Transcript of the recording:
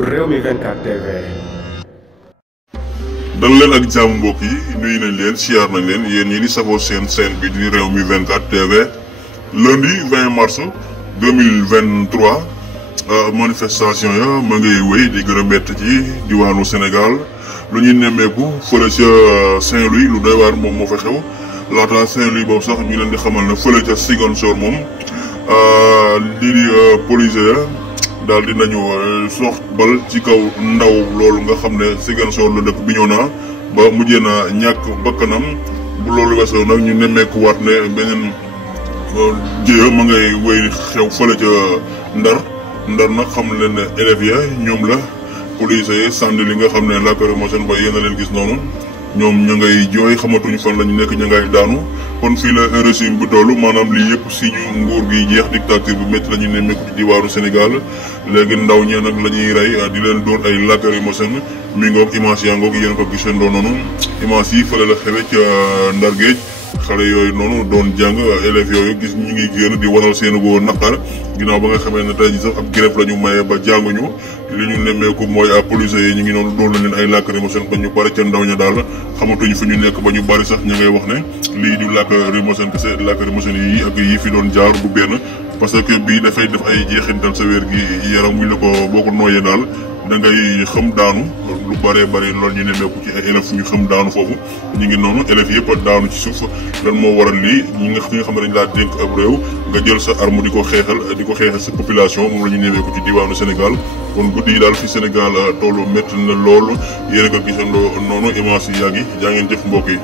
Rewmi 24 TV. dal leen ak jàmm mbokk yi nuyu nañ leen siyaar nañ leen yéen ñi di safoo seen chaîne bi di Rewmi 24 TV. lundi 20 mars 2023 manifestation ya ma ngay wéy di gën a métti ci diwaanu Sénégal lu ñuy nemmeeku fële ca Saint-Louis lu doy waar moom moo fa xew laata Saint-Louis boobu sax ñu leen di xamal ne fële ca Ziguinchor moom lii di policier daal di nañu sox bal ci kaw ndaw loolu nga xam ne Ziguinchor la dëkk Bignona ba mujjee na ñàkk bakkanam bu loolu weesoo nag ñu nemmeeku waat ne beneen jéya ma ngay wéy xew fële ca Ndar nag xam leen ne élèves ya ñoom la police yi sànni li nga xam ne lacrymogène ba yéen a leen gis noonu ñoom ña ngay jooy xamatuñu fan lañu nekk ña ngay daanu kon fii la régime bu toll maanaam lii yëpp si ñu nguur gi jeex dictature bu métti la ñu nemmeeku ci diwaanu Sénégal léegi ndaw ñee nag la ñuy rey di leen dóor ay lacrymogène mi ngoog image yaa ngoog yéen ko gisandoo noonu image yi fële la xewe ca Ndar géej xale yooyu noonu doon jàng élèves yooyu gis ñu ngi génn di wanal seen goo naqar ginnaaw ba nga xamee ne tey ji sax ab grève la ñu maye ba jànguñu li ñu nemmeeku mooy police yi ñu ngi noonu doon na leen ay lacrymogène ba ñu bari ca ndaw ña daal xamatuñu fu ñu nekk ba ñu bari sax ña ngay wax ne lii du lacrymogène kese lacrymogène yi ak yi fi doon jaar du benn parce que bii dafay def ay jeexintal sa wér gi yaram wu la ko boo ko nooyee daal da ngay xam daanu lu bëree bëri loolu ñu nemmeeku ci ay élèves ñu xam daanu foofu ñu ngi noonu élèves yëpp a daanu ci suuf lan moo waral lii ñi nga xam ne dañ laa dénk ab réew nga jël sa arme di ko xeexal sa population moom la ñu nemmeeku ci diwaanu Sénégal kon guddi yi daal fi Sénégal tollu métti na loolu yéen a ko gisandoo noonu image yi yàgg yi jaa ngeen jëf mbokk yi